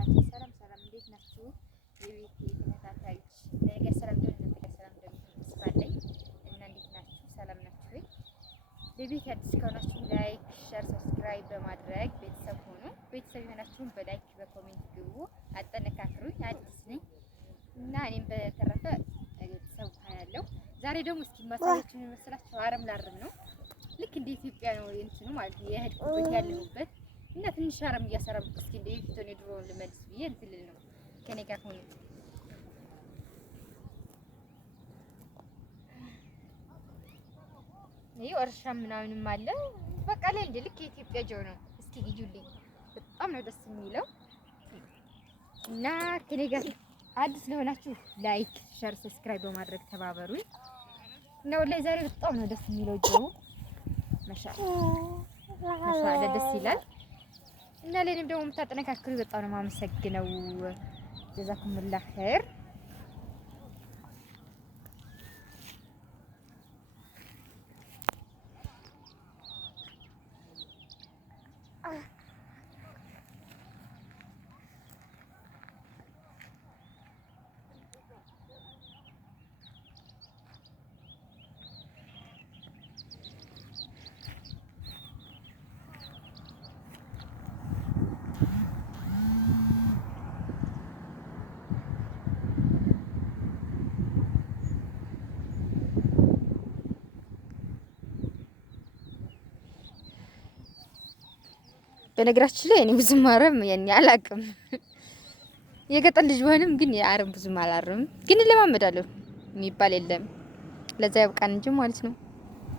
ናችሁ? ሰላም እንዴት ናችሁ? የቤት ተከታታዮች ነገ ሰላም እንደሆነ ነገ ሰላም እንደሆነ ተስፋ አለኝ እና እንዴት ናችሁ? ሰላም ናችሁ ወይ? ለቤት አዲስ ከሆናችሁ ላይክ፣ ሼር፣ ሰብስክራይብ በማድረግ ቤተሰብ ሆኑ። ቤተሰብ የሆናችሁን በላይክ በኮሜንት ግቡ፣ አጠነካክሩኝ። አዲስ ነኝ እና እኔም በተረፈ ቤተሰብ ያለው ዛሬ ደግሞ እስኪ ማሳያችሁ የሚመስላችሁ አረም ላርም ነው። ልክ እንደ ኢትዮጵያ ነው እንትኑ ማለት ነው የሄድኩበት ያለሁበት እና ትንሽ አረም እያሰራብኩ እስኪ እንደ ፊቶን የድሮውን ልመልስ ብዬ እንትን ልል ነው ከኔ ጋር ሆኖ ይሄ እርሻ ምናምንም አለ። በቃ ላይ እንደ ልክ የኢትዮጵያ ጆ ነው። እስኪ ግጁልኝ፣ በጣም ነው ደስ የሚለው እና ከኔ ጋር አዲስ ለሆናችሁ ላይክ፣ ሼር፣ ሰብስክራይብ በማድረግ ተባበሩኝ። እና ወላሂ ዛሬ በጣም ነው ደስ የሚለው ጆ ማሻአላ ደስ ይላል። እና ለኔም ደግሞ የምታጠነካክሩ በጣም ነው የማመሰግነው። ጀዛኩሙላህ ኸይር። በነገራችን ላይ እኔ ብዙም አረም ያኔ አላውቅም። የገጠር ልጅ ቢሆንም ግን የአረም ብዙም አላርም። ግን ለማመዳለሁ የሚባል የለም። ለዛ ያብቃን እንጂ ማለት ነው።